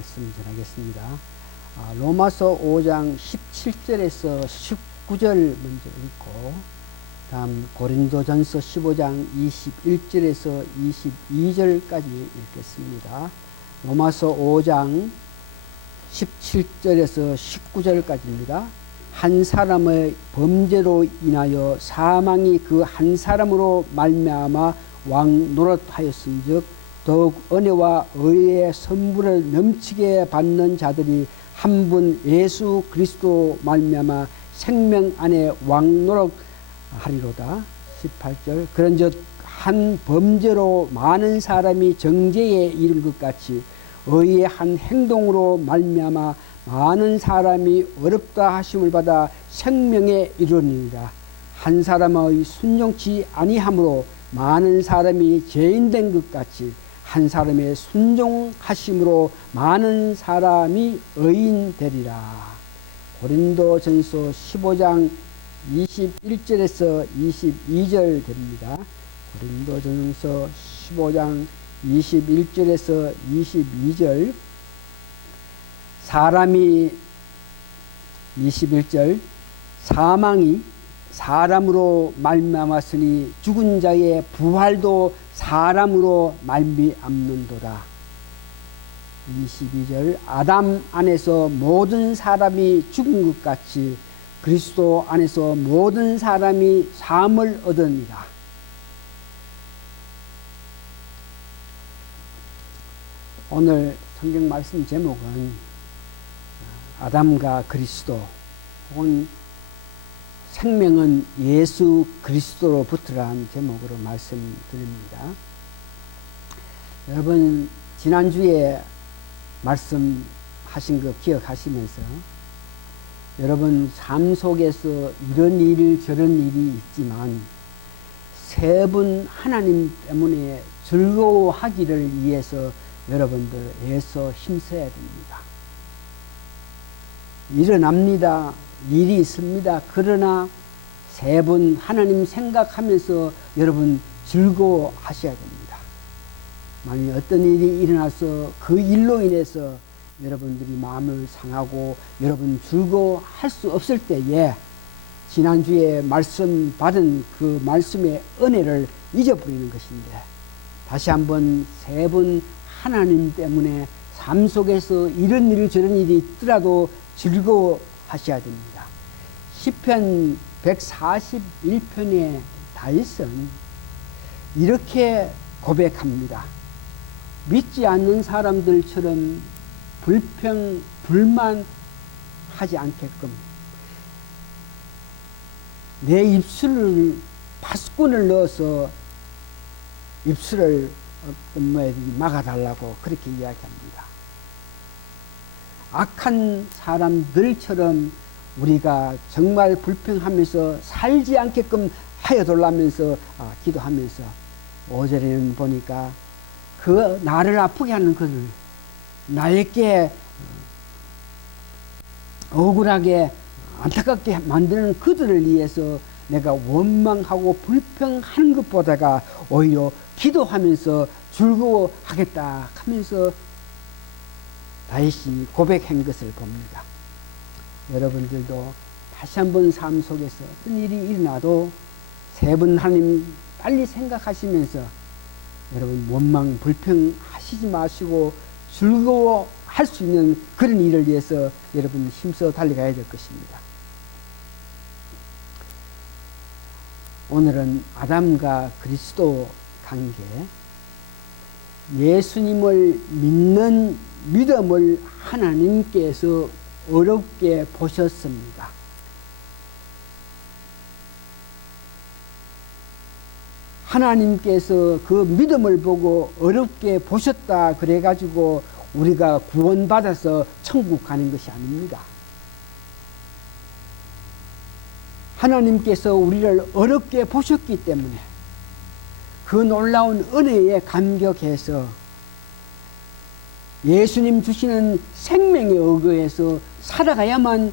말씀 전하겠습니다. 로마서 5장 17절에서 19절 먼저 읽고, 다음 고린도전서 15장 21절에서 22절까지 읽겠습니다. 로마서 5장 17절에서 19절까지입니다. 한 사람의 범죄로 인하여 사망이 그 한 사람으로 말미암아 왕 노릇하였은즉 더욱 은혜와 의의 선물을 넘치게 받는 자들이 한 분 예수 그리스도 말미암아 생명 안에 왕 노릇하리로다. 18절 그런즉 한 범죄로 많은 사람이 정죄에 이른 것 같이 의의 한 행동으로 말미암아 많은 사람이 어렵다 하심을 받아 생명에 이르니라. 한 사람의 순종치 아니함으로 많은 사람이 죄인된 것 같이 한 사람의 순종하심으로 많은 사람이 의인 되리라. 고린도전서 15장 21절에서 22절 됩니다. 고린도전서 15장 21절에서 22절. 사람이 21절 사망이 사람으로 말미암았으니 죽은 자의 부활도 사람으로 말미암는도다. 22절 아담 안에서 모든 사람이 죽은 것 같이 그리스도 안에서 모든 사람이 사함을 얻으니라. 오늘 성경 말씀 제목은 아담과 그리스도 혹은 생명은 예수 그리스도로부터라는 제목으로 말씀드립니다. 여러분 지난주에 말씀하신 거 기억하시면서 여러분 삶 속에서 이런 일 저런 일이 있지만 세 분 하나님 때문에 즐거워하기를 위해서 여러분들 애써 힘써야 됩니다. 일어납니다. 일이 있습니다. 그러나 세 분 하나님 생각하면서 여러분 즐거워하셔야 됩니다. 만약 어떤 일이 일어나서 그 일로 인해서 여러분들이 마음을 상하고 여러분 즐거워할 수 없을 때에 지난주에 말씀 받은 그 말씀의 은혜를 잊어버리는 것인데 다시 한번 세 분 하나님 때문에 삶 속에서 이런 일 저런 일이 있더라도 즐거워하셔야 됩니다. 시편 141편의 다윗은 이렇게 고백합니다. 믿지 않는 사람들처럼 불만하지 않게끔 내 입술을 파수꾼을 넣어서 입술을 막아달라고 그렇게 이야기합니다. 악한 사람들처럼 우리가 정말 불평하면서 살지 않게끔 하여달라면서 기도하면서 5절에는 보니까 그 나를 아프게 하는 그들, 나에게 억울하게 안타깝게 만드는 그들을 위해서 내가 원망하고 불평하는 것보다가 오히려 기도하면서 즐거워하겠다 하면서 다윗이 고백한 것을 봅니다. 여러분들도 다시 한번 삶 속에서 어떤 일이 일어나도 세 분 하나님 빨리 생각하시면서 여러분 원망 불평하시지 마시고 즐거워할 수 있는 그런 일을 위해서 여러분 힘써 달려가야 될 것입니다. 오늘은 아담과 그리스도 관계, 예수님을 믿는 믿음을 하나님께서 어렵게 보셨습니다. 하나님께서 그 믿음을 보고 어렵게 보셨다 그래가지고 우리가 구원받아서 천국 가는 것이 아닙니다. 하나님께서 우리를 어렵게 보셨기 때문에 그 놀라운 은혜에 감격해서 예수님 주시는 생명에 의거해서 살아가야만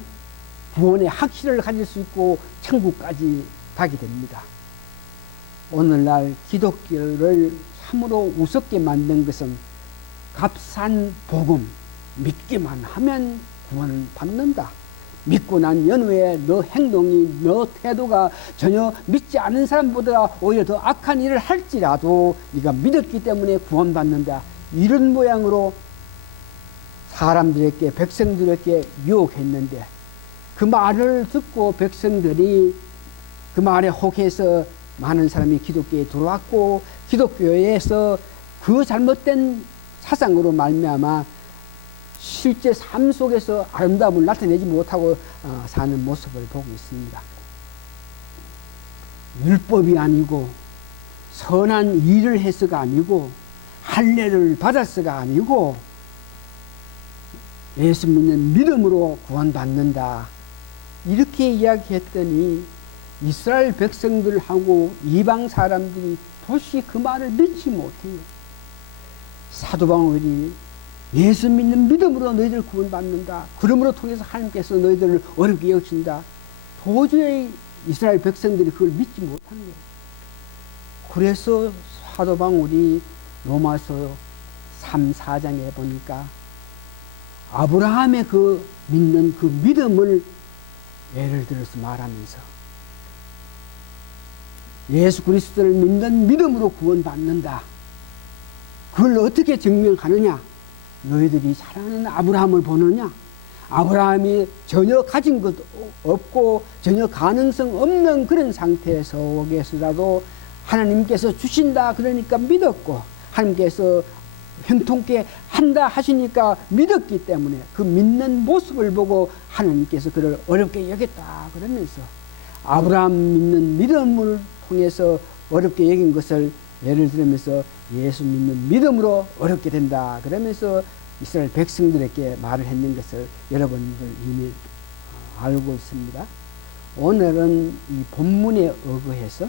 구원의 확신을 가질 수 있고 천국까지 가게 됩니다. 오늘날 기독교를 참으로 우습게 만든 것은 값싼 복음, 믿기만 하면 구원을 받는다. 믿고 난 연후에 너 행동이, 너 태도가 전혀 믿지 않은 사람보다 오히려 더 악한 일을 할지라도 네가 믿었기 때문에 구원받는다. 이런 모양으로 사람들에게, 백성들에게 유혹했는데, 그 말을 듣고 백성들이 그 말에 혹해서 많은 사람이 기독교에 들어왔고, 기독교에서 그 잘못된 사상으로 말미암아 실제 삶 속에서 아름다움을 나타내지 못하고 사는 모습을 보고 있습니다. 율법이 아니고 선한 일을 해서가 아니고 할례를 받아서가 아니고 예수 믿는 믿음으로 구원받는다. 이렇게 이야기했더니 이스라엘 백성들하고 이방 사람들이 도저히 그 말을 믿지 못해요. 사도 바울이 예수 믿는 믿음으로 너희들 구원받는다. 그러므로 통해서 하나님께서 너희들을 어렵게 여기신다. 도저히 이스라엘 백성들이 그걸 믿지 못하는 거예요. 그래서 사도 바울이 로마서 3, 4장에 보니까 아브라함의 그 믿는 그 믿음을 예를 들어서 말하면서 예수 그리스도를 믿는 믿음으로 구원받는다. 그걸 어떻게 증명하느냐? 너희들이 사랑하는 아브라함을 보느냐? 아브라함이 전혀 가진 것 없고 전혀 가능성 없는 그런 상태 속에서라도 하나님께서 주신다 그러니까 믿었고, 하나님께서 형통케 한다 하시니까 믿었기 때문에 그 믿는 모습을 보고 하나님께서 그를 어렵게 여겼다 그러면서 아브라함 믿는 믿음을 통해서 어렵게 여긴 것을 예를 들면서 예수 믿는 믿음으로 어렵게 된다 그러면서 이스라엘 백성들에게 말을 했는 것을 여러분들 이미 알고 있습니다. 오늘은 이 본문에 의거해서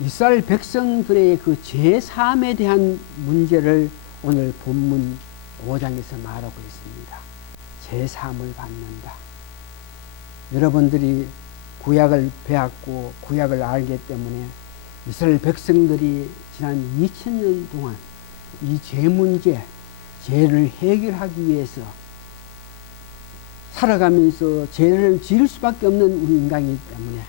이스라엘 백성들의 그 제3에 대한 문제를 오늘 본문 5장에서 말하고 있습니다. 제3을 받는다. 여러분들이 구약을 배웠고 구약을 알기 때문에 이스라엘 백성들이 지난 2000년 동안 이 죄 문제, 죄를 해결하기 위해서 살아가면서 죄를 지을 수밖에 없는 우리 인간이기 때문에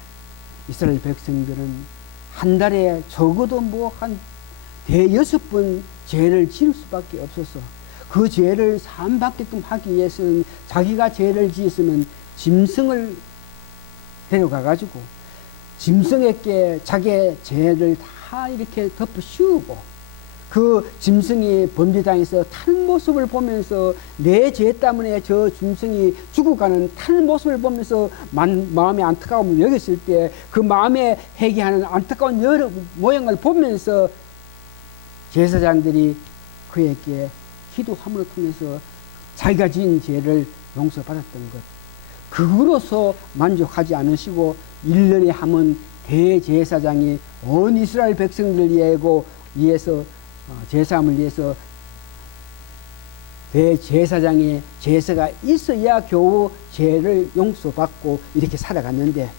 이스라엘 백성들은 한 달에 적어도 한 대여섯 번 죄를 지을 수밖에 없어서 그 죄를 사함받게끔 하기 위해서는 자기가 죄를 지었으면 짐승을 데려가 가지고 짐승에게 자기의 죄를 다 이렇게 덮어 씌우고 그 짐승이 범죄당해서 타는 모습을 보면서 내 죄 때문에 저 짐승이 죽어가는 타는 모습을 보면서 마음의 안타까움을 여겼을 때 그 마음에 회개하는 안타까운 여러 모양을 보면서 제사장들이 그에게 기도함을 통해서 자기가 지은 죄를 용서받았던 것, 그거로서 만족하지 않으시고 1년에 하면 대제사장이 온 이스라엘 백성들을 위해서 제사함을 위해서 대제사장의 제사가 있어야 겨우 죄를 용서받고 이렇게 살아갔는데,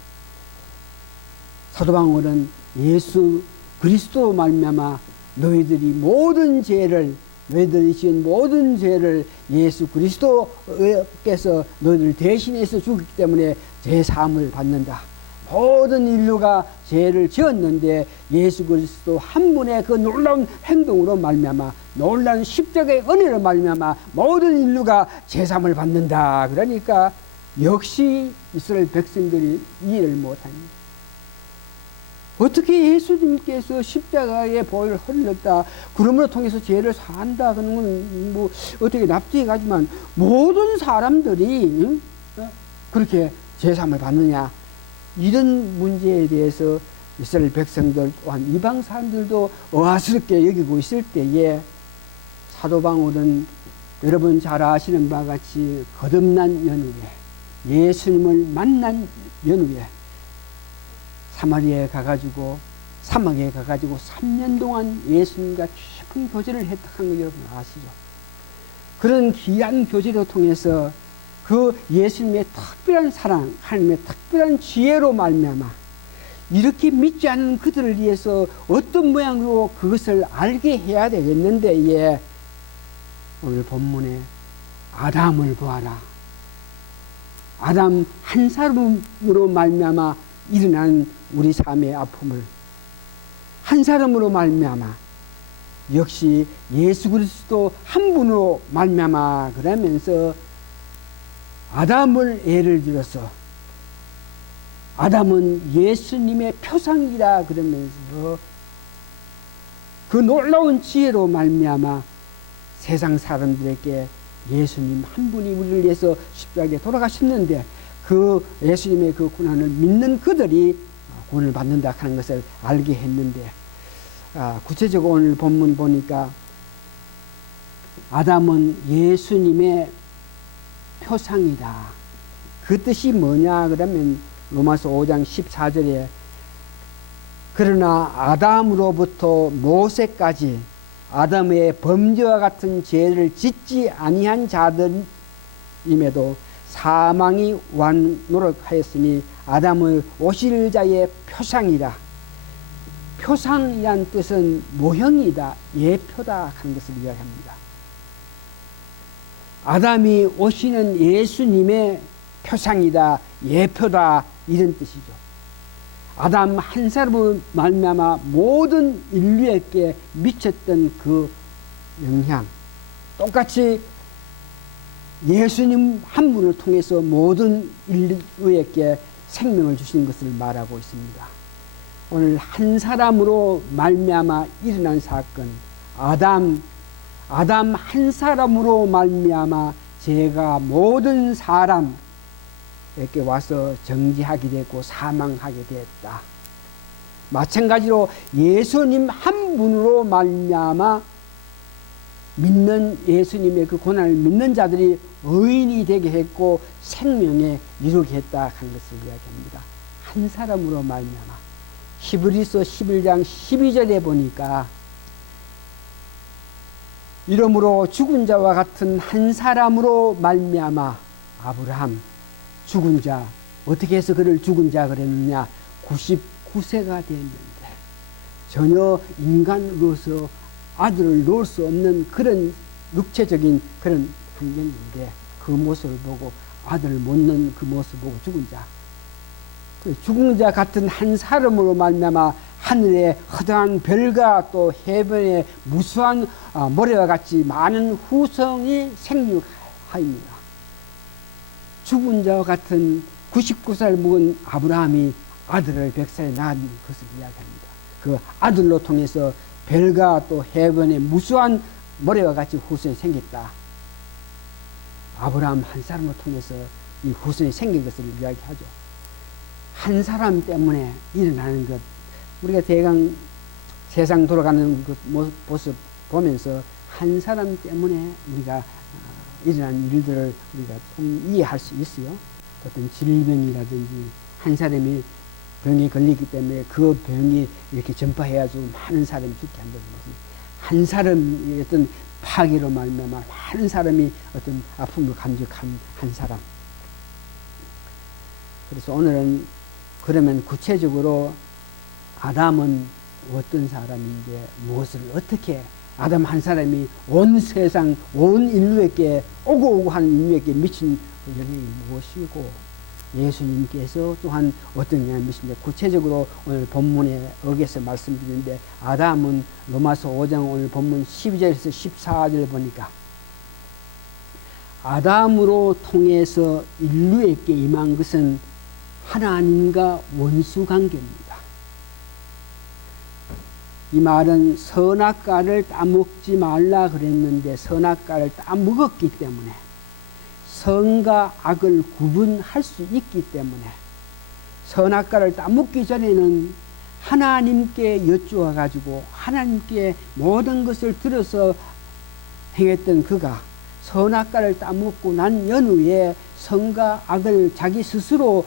사도 바울은 예수 그리스도 말미암아 너희들이 모든 죄를, 너희들이 지은 모든 죄를 예수 그리스도께서 너희를 대신해서 죽었기 때문에 제사함을 받는다. 모든 인류가 죄를 지었는데 예수 그리스도 한 분의 그 놀라운 행동으로 말미암아, 놀라운 십자가의 은혜로 말미암아 모든 인류가 제사함을 받는다. 그러니까 역시 이스라엘 백성들이 이해를 못합니다. 어떻게 예수님께서 십자가에 보혈을 흘렸다, 그러므로 통해서 죄를 사한다 그런 건 뭐 어떻게 납득이 가지만 모든 사람들이 그렇게 제사함을 받느냐, 이런 문제에 대해서 이스라엘 백성들 또한 이방 사람들도 어아스럽게 여기고 있을 때에 사도 바울은 여러분 잘 아시는 바와 같이 거듭난 연후에, 예수님을 만난 연후에 사마리아에 가가지고, 사막에 가가지고 3년 동안 예수님과 깊은 교제를 했다는 걸 여러분 아시죠? 그런 귀한 교제를 통해서 그 예수님의 특별한 사랑, 하나님의 특별한 지혜로 말미암아 이렇게 믿지 않는 그들을 위해서 어떤 모양으로 그것을 알게 해야 되겠는데, 예, 오늘 본문에 아담을 보아라. 아담 한 사람으로 말미암아 일어난 우리 삶의 아픔을, 한 사람으로 말미암아 역시 예수 그리스도 한 분으로 말미암아, 그러면서 아담을 예를 들어서 아담은 예수님의 표상이라 그러면서 그 놀라운 지혜로 말미암아 세상 사람들에게 예수님 한 분이 우리를 위해서 십자가에 돌아가셨는데, 그 예수님의 그 고난을 믿는 그들이 구원을 받는다 하는 것을 알게 했는데, 구체적으로 오늘 본문 보니까 아담은 예수님의 표상이다. 그 뜻이 뭐냐 그러면 로마서 5장 14절에 그러나 아담으로부터 모세까지 아담의 범죄와 같은 죄를 짓지 아니한 자들임에도 사망이 완노력하였으니 아담은 오실 자의 표상이라. 표상이란 뜻은 모형이다, 예표다 하는 것을 이야기합니다. 아담이 오시는 예수님의 표상이다, 예표다, 이런 뜻이죠. 아담 한 사람을 말미암아 모든 인류에게 미쳤던 그 영향, 똑같이 예수님 한 분을 통해서 모든 인류에게 생명을 주신 것을 말하고 있습니다. 오늘 한 사람으로 말미암아 일어난 사건, 아담 한 사람으로 말미암아 죄가 모든 사람에게 와서 정지하게 되고 사망하게 되었다. 마찬가지로 예수님 한 분으로 말미암아 믿는 예수님의 그 고난을 믿는 자들이 의인이 되게 했고 생명에 이르게 했다 하는 것을 이야기합니다. 한 사람으로 말미암아. 히브리서 11장 12절에 보니까 이러므로 죽은 자와 같은 한 사람으로 말미암아 아브라함, 죽은 자, 어떻게 해서 그를 죽은 자 그랬느냐, 99세가 됐는데 전혀 인간으로서 아들을 놓을 수 없는 그런 육체적인 그런 환경인데 그 모습을 보고 아들을 못 낳는 그 모습을 보고 죽은 자, 죽은 자 같은 한 사람으로 말미암아 하늘의 허다한 별과 또 해변의 무수한 모래와 같이 많은 후성이 생육하입니다. 죽은 자와 같은 99살 먹은 아브라함이 아들을 100살에 낳은 것을 이야기합니다. 그 아들로 통해서 별과 또 해변의 무수한 모래와 같이 후손이 생겼다. 아브라함 한 사람을 통해서 이 후손이 생긴 것을 이야기하죠. 한 사람 때문에 일어나는 것, 우리가 대강 세상 돌아가는 그 모습 보면서 한 사람 때문에 우리가 일어난 일들을 우리가 좀 이해할 수 있어요. 어떤 질병이라든지 한 사람이 병에 걸리기 때문에 그 병이 이렇게 전파해가지고 많은 사람이 죽게 한다든지, 한 사람이 어떤 파괴로 말미암아 많은 사람이 어떤 아픔을 감격한 한 사람. 그래서 오늘은 그러면 구체적으로 아담은 어떤 사람인데 무엇을 어떻게, 아담 한 사람이 온 세상 온 인류에게 오고 한 인류에게 미친 그 영향이 무엇이고 예수님께서 또한 어떤 영향을 미치는데 구체적으로 오늘 본문에 어겨서 말씀드리는데, 아담은 로마서 5장 오늘 본문 12절에서 14절 보니까 아담으로 통해서 인류에게 임한 것은 하나님과 원수 관계입니다. 이 말은 선악과를 따먹지 말라 그랬는데 선악과를 따먹었기 때문에 선과 악을 구분할 수 있기 때문에 선악과를 따먹기 전에는 하나님께 여쭈어 가지고 하나님께 모든 것을 들어서 행했던 그가 선악과를 따먹고 난 연후에 선과 악을 자기 스스로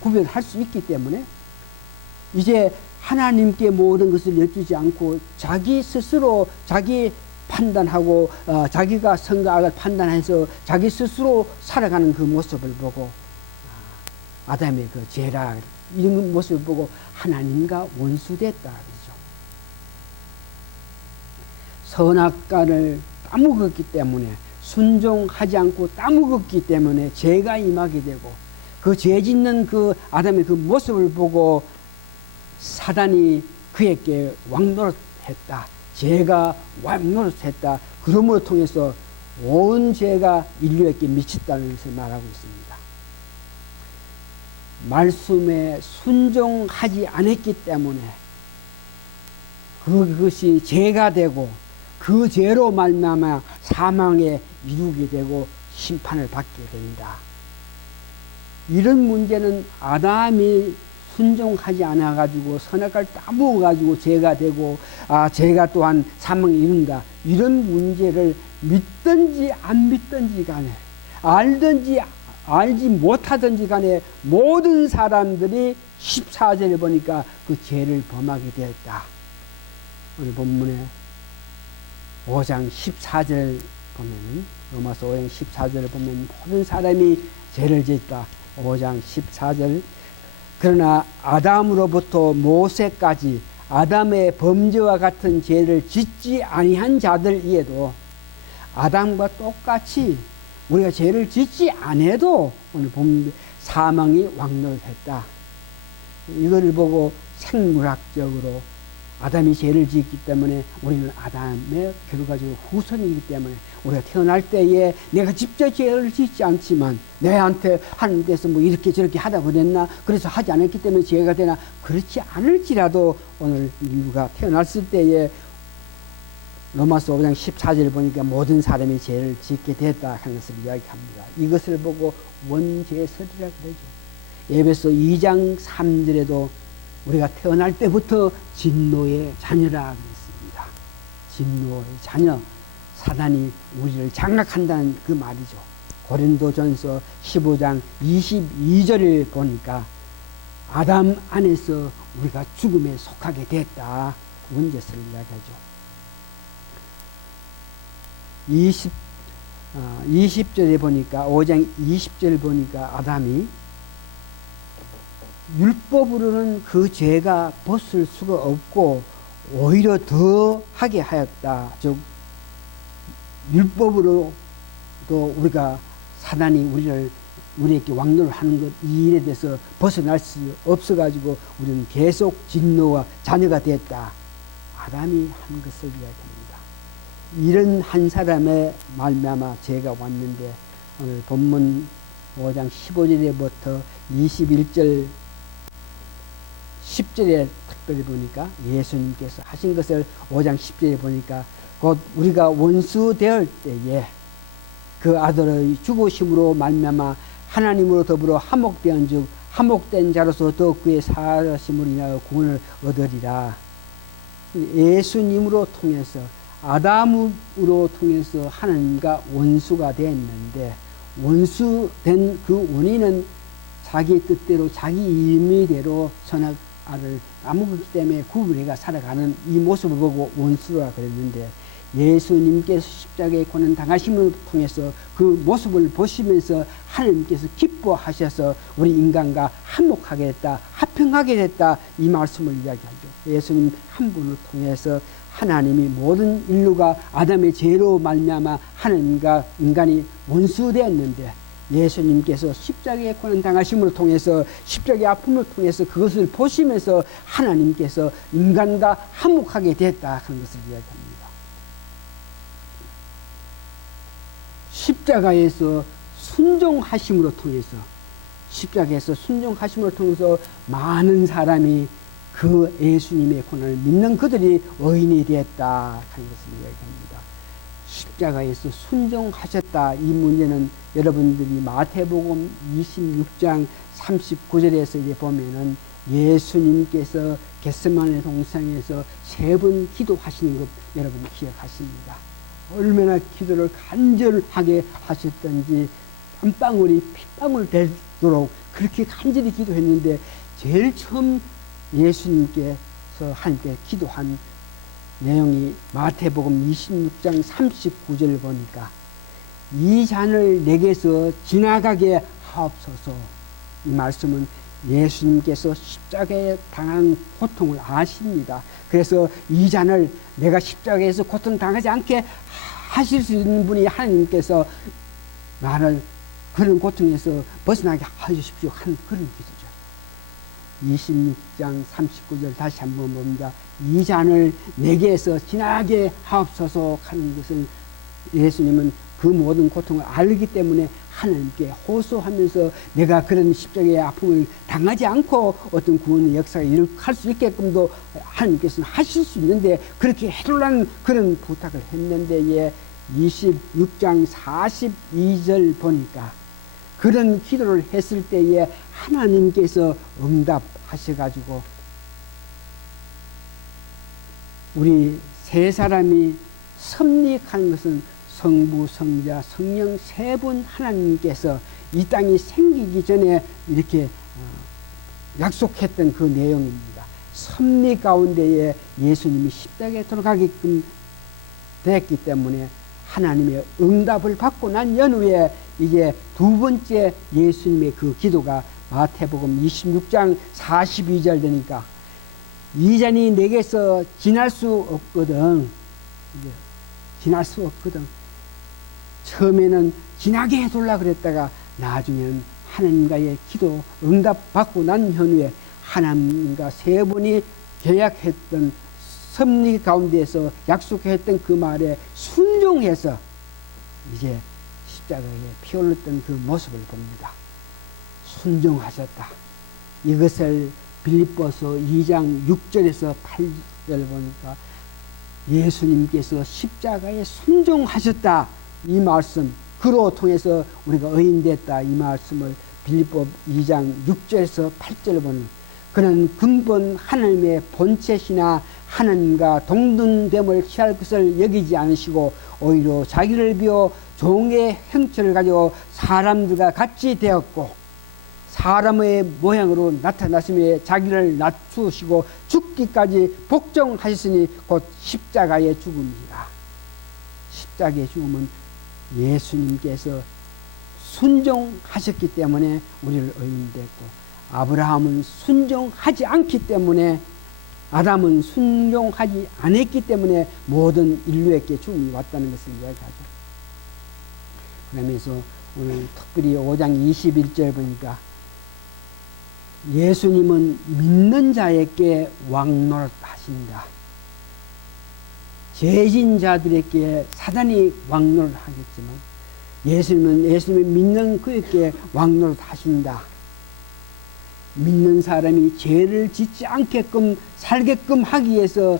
구별할 수 있기 때문에 이제 하나님께 모든 것을 여쭈지 않고 자기 스스로 자기 판단하고 자기가 선과 악을 판단해서 자기 스스로 살아가는 그 모습을 보고 아담의 그 죄라 이런 모습을 보고 하나님과 원수됐다 그러죠. 선악과를 따먹었기 때문에, 순종하지 않고 따먹었기 때문에 죄가 임하게 되고, 그 죄 짓는 그 아담의 그 모습을 보고 사단이 그에게 왕노릇했다. 죄가 왕노릇했다. 그러므로 통해서 온 죄가 인류에게 미쳤다는 것을 말하고 있습니다. 말씀에 순종하지 않았기 때문에 그것이 죄가 되고, 그 죄로 말미암아 사망에 이르게 되고 심판을 받게 된다. 이런 문제는 아담이 순종하지 않아 가지고 선악과를 따먹어 가지고 죄가 되고, 죄가 또한 사망에 이른다. 이런 문제를 믿든지 안 믿든지 간에, 알든지 알지 못하든지 간에 모든 사람들이 14절에 보니까 그 죄를 범하게 되었다. 오늘 본문에 5장 14절 보면은, 로마서 5장 14절을 보면 모든 사람이 죄를 지었다. 5장 14절. 그러나 아담으로부터 모세까지 아담의 범죄와 같은 죄를 짓지 아니한 자들이에도, 아담과 똑같이 우리가 죄를 짓지 않아도 오늘 보면 사망이 왕노릇했다. 이거를 보고 생물학적으로 아담이 죄를 짓기 때문에 우리는 아담의 결과적으로 후손이기 때문에, 우리가 태어날 때에 내가 직접 죄를 짓지 않지만 내한테 하나님께서 뭐 이렇게 저렇게 하다 그랬나, 그래서 하지 않았기 때문에 죄가 되나, 그렇지 않을지라도 오늘 인류가 태어났을 때에 로마서 5장 14절을 보니까 모든 사람이 죄를 짓게 됐다 하는 것을 이야기합니다. 이것을 보고 원죄설이라 그러죠. 에베소 2장 3절에도 우리가 태어날 때부터 진노의 자녀라 그랬습니다. 진노의 자녀, 사단이 우리를 장악한다는 그 말이죠. 고린도전서 15장 22절을 보니까 아담 안에서 우리가 죽음에 속하게 됐다. 원죄설을 이야기하죠. 20절에 보니까, 5장 20절을 보니까 아담이 율법으로는 그 죄가 벗을 수가 없고 오히려 더 하게 하였다. 즉 율법으로도 우리가 사단이 우리에게 왕노를 하는 것, 이 일에 대해서 벗어날 수 없어 가지고 우리는 계속 진노와 자녀가 됐다. 아담이 한 것을 이야기합니다. 이런 한 사람의 말미암아 죄가 왔는데, 오늘 본문 5장 15절부터 21절 10절에 특별히 보니까 예수님께서 하신 것을 5장 10절에 보니까, 곧 우리가 원수 되을 때에 그 아들의 죽으심으로 말미암아 하나님으로 더불어 화목되은 즉 화목된 자로서 더 그의 사하심으로 인하여 구원을 얻으리라. 예수님으로 통해서, 아담으로 통해서 하나님과 원수가 됐는데, 원수된 그 원인은 자기 뜻대로 자기 임의대로 선악과를 따먹었기 때문에 구분해가 살아가는 이 모습을 보고 원수라 그랬는데, 예수님께서 십자가의 고난 당하심을 통해서 그 모습을 보시면서 하나님께서 기뻐하셔서 우리 인간과 화목하게 됐다, 화평하게 됐다, 이 말씀을 이야기하죠. 예수님 한 분을 통해서 하나님이 모든 인류가 아담의 죄로 말미암아 하나님과 인간이 원수되었는데, 예수님께서 십자가의 고난 당하심을 통해서, 십자가의 아픔을 통해서 그것을 보시면서 하나님께서 인간과 화목하게 됐다 하는 것을 이야기합니다. 십자가에서 순종하심으로 통해서, 십자가에서 순종하심을 통해서 많은 사람이 그 예수님의 고난을 믿는 그들이 의인이 되었다 하는 것을 이야기합니다. 십자가에서 순종하셨다, 이 문제는 여러분들이 마태복음 26장 39절에서 이제 보면은 예수님께서 겟세마네 동산에서 3번 기도하시는 것 여러분 기억하십니다. 얼마나 기도를 간절하게 하셨던지 땀방울이 핏방울 되도록 그렇게 간절히 기도했는데, 제일 처음 예수님께서 하나님께 기도한 내용이 마태복음 26장 39절을 보니까, 이 잔을 내게서 지나가게 하옵소서. 이 말씀은 예수님께서 십자가에 당한 고통을 아십니다. 그래서 이 잔을 내가 십자가에서 고통당하지 않게 하실 수 있는 분이 하나님께서 나를 그런 고통에서 벗어나게 해주십시오 하는 그런 기도죠. 26장 39절 다시 한번 봅니다. 이 잔을 내게서 지나게 하옵소서 하는 것은 예수님은 그 모든 고통을 알기 때문에 하나님께 호소하면서 내가 그런 십자가의 아픔을 당하지 않고 어떤 구원의 역사가 이룩할 수 있게끔도 하나님께서는 하실 수 있는데 그렇게 해달라는 그런 부탁을 했는데 26장 42절 보니까 그런 기도를 했을 때에 하나님께서 응답하셔가지고 우리 세 사람이 섭리하는 것은 성부, 성자, 성령 세 분 하나님께서 이 땅이 생기기 전에 이렇게 약속했던 그 내용입니다. 섭리 가운데에 예수님이 십자가에 돌아가게끔 됐기 때문에 하나님의 응답을 받고 난 연후에 이제 두 번째 예수님의 그 기도가 마태복음 26장 42절 되니까 이 잔이 내게서 지날 수 없거든. 지날 수 없거든. 처음에는 지나게 해둘라 그랬다가 나중에는 하나님과의 기도 응답 받고 난 현후에 하나님과 세 분이 계약했던 섭리 가운데에서 약속했던 그 말에 순종해서 이제 십자가에 피 흘렸던 그 모습을 봅니다. 순종하셨다. 이것을 빌립보서 2장 6절에서 8절 보니까 예수님께서 십자가에 순종하셨다. 이 말씀, 그로 통해서 우리가 의인됐다. 이 말씀을 빌립보 2장 6절에서 8절 보는 그는 근본 하나님의 본체시나 하나님과 동등됨을 취할 것을 여기지 않으시고 오히려 자기를 비워 종의 형체를 가지고 사람들과 같이 되었고 사람의 모양으로 나타나시며 자기를 낮추시고 죽기까지 복종하셨으니 곧 십자가의 죽음이라. 십자가의 죽음은 예수님께서 순종하셨기 때문에 우리를 의인됐고 아브라함은 순종하지 않기 때문에 아담은 순종하지 않았기 때문에 모든 인류에게 죽음이 왔다는 것을 이야기하죠. 그러면서 오늘 특별히 5장 21절 보니까 예수님은 믿는 자에게 왕노릇하신다. 죄진 자들에게 사단이 왕노를 하겠지만 예수님이 믿는 그에게 왕노릇하신다. 믿는 사람이 죄를 짓지 않게끔 살게끔 하기 위해서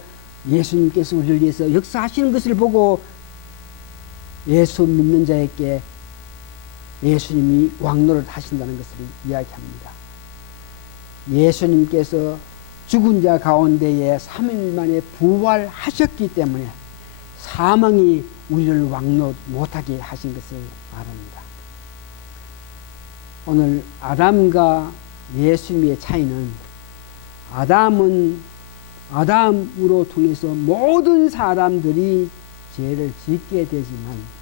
예수님께서 우리를 위해서 역사하시는 것을 보고 예수 믿는 자에게 예수님이 왕노를 하신다는 것을 이야기합니다. 예수님께서 죽은 자 가운데에 3일 만에 부활하셨기 때문에 사망이 우리를 왕노 못하게 하신 것을 말합니다. 오늘 아담과 예수님의 차이는 아담으로 통해서 모든 사람들이 죄를 짓게 되지만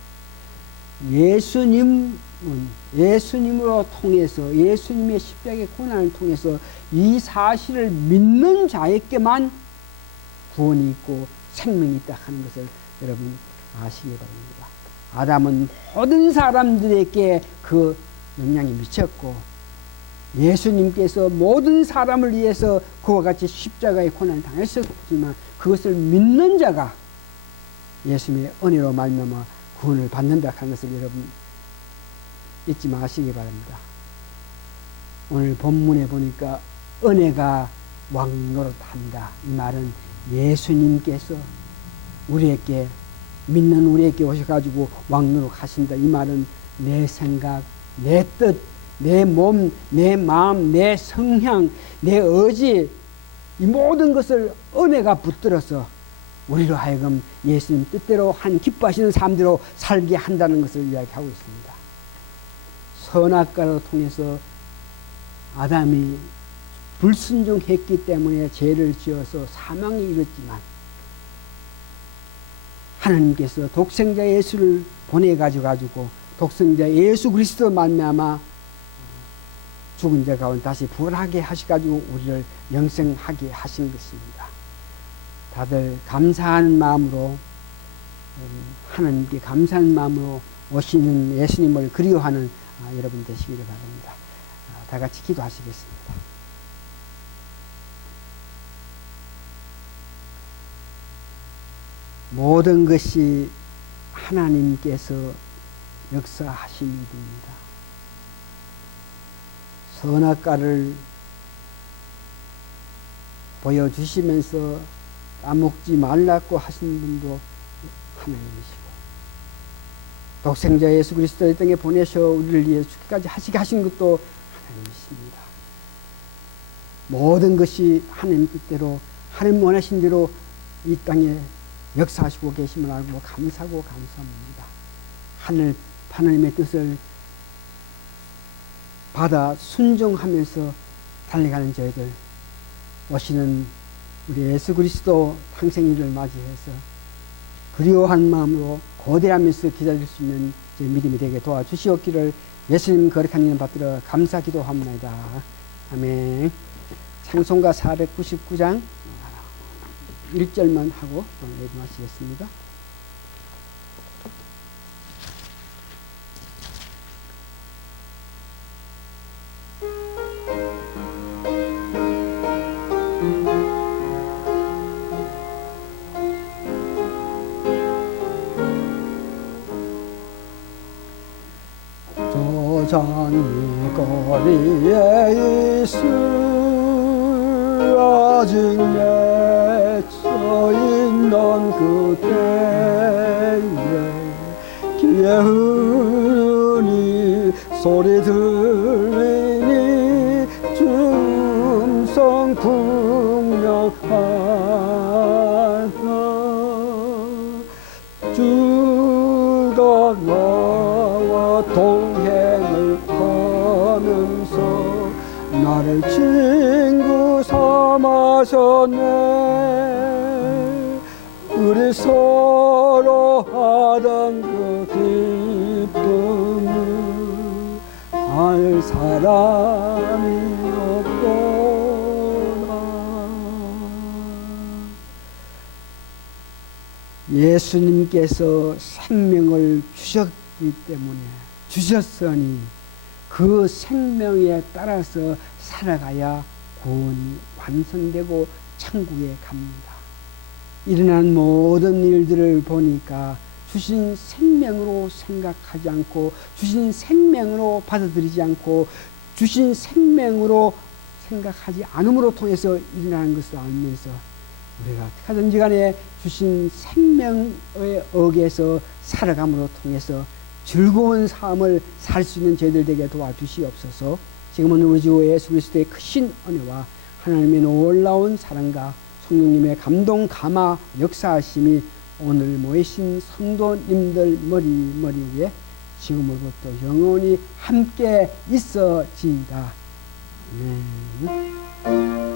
예수님으로 통해서 예수님의 십자가의 고난을 통해서 이 사실을 믿는 자에게만 구원이 있고 생명이 있다 하는 것을 여러분 아시기 바랍니다. 아담은 모든 사람들에게 그 영향이 미쳤고 예수님께서 모든 사람을 위해서 그와 같이 십자가의 고난을 당하셨지만 그것을 믿는 자가 예수님의 은혜로 말미암아 구원을 받는다 하는 것을 여러분 잊지 마시기 바랍니다. 오늘 본문에 보니까 은혜가 왕노릇한다. 이 말은 예수님께서 우리에게 믿는 우리에게 오셔가지고 왕노릇하신다. 이 말은 내 생각, 내 뜻, 내 몸, 내 마음, 내 성향, 내 의지 이 모든 것을 은혜가 붙들어서 우리로 하여금 예수님 뜻대로 한 기뻐하시는 삶대로 살게 한다는 것을 이야기하고 있습니다. 선악과를 통해서 아담이 불순종했기 때문에 죄를 지어서 사망에 이르렀지만 하나님께서 독생자 예수를 보내가지고 독생자 예수 그리스도 말미암아 죽은 자 가운데 다시 부활하게 하셔가지고 우리를 영생하게 하신 것입니다. 다들 감사하는 마음으로 하나님께 감사하는 마음으로 오시는 예수님을 그리워하는 여러분 되시기를 바랍니다. 다 같이 기도하시겠습니다. 모든 것이 하나님께서 역사하심이 됩니다. 선악과를 보여주시면서 따먹지 말라고 하신 분도 하나님이시고, 독생자 예수 그리스도를 땅에 보내셔 우리를 위해 죽기까지 하시게 하신 것도 하나님이십니다. 모든 것이 하나님 뜻대로 하나님 원하신 대로 이 땅에 역사하시고 계심을 알고 감사하고 감사합니다. 하나님의 뜻을 받아 순종하면서 달려가는 저희들, 오시는 우리 예수 그리스도 탄생일을 맞이해서 그리워한 마음으로 고대하면서 기다릴 수 있는 제 믿음이 되게 도와주시옵기를 예수님 거룩한 이름 받들어 감사 기도합니다. 아멘. 찬송가 499장 1절만 하고 예배하시겠습니다. 장미 거리에 쓰러진 옛처있는 그때에 귀에 흐르니 소리 들리니 춤성 풍령하다 주가 나와 동행을 하면서 나를 친구 삼으셨네. 우리 서로 하던 그 기쁨을 알 사람이 없구나. 예수님께서 생명을 주셨기 때문에, 주셨으니 그 생명에 따라서 살아가야 구원이 완성되고 천국에 갑니다. 일어난 모든 일들을 보니까 주신 생명으로 생각하지 않고, 주신 생명으로 받아들이지 않고, 주신 생명으로 생각하지 않음으로 통해서 일어나는 것을 알면서 우리가 어떻게 하든지 간에 주신 생명의 어귀에서 살아감으로 통해서 즐거운 삶을 살 수 있는 저희들 되게 도와주시옵소서. 지금은 우리 주 예수 그리스도의 크신 은혜와 하나님의 놀라운 사랑과 성령님의 감동 감화 역사하심이 오늘 모이신 성도님들 머리 위에 지금으로부터 영원히 함께 있어지이다. 아멘.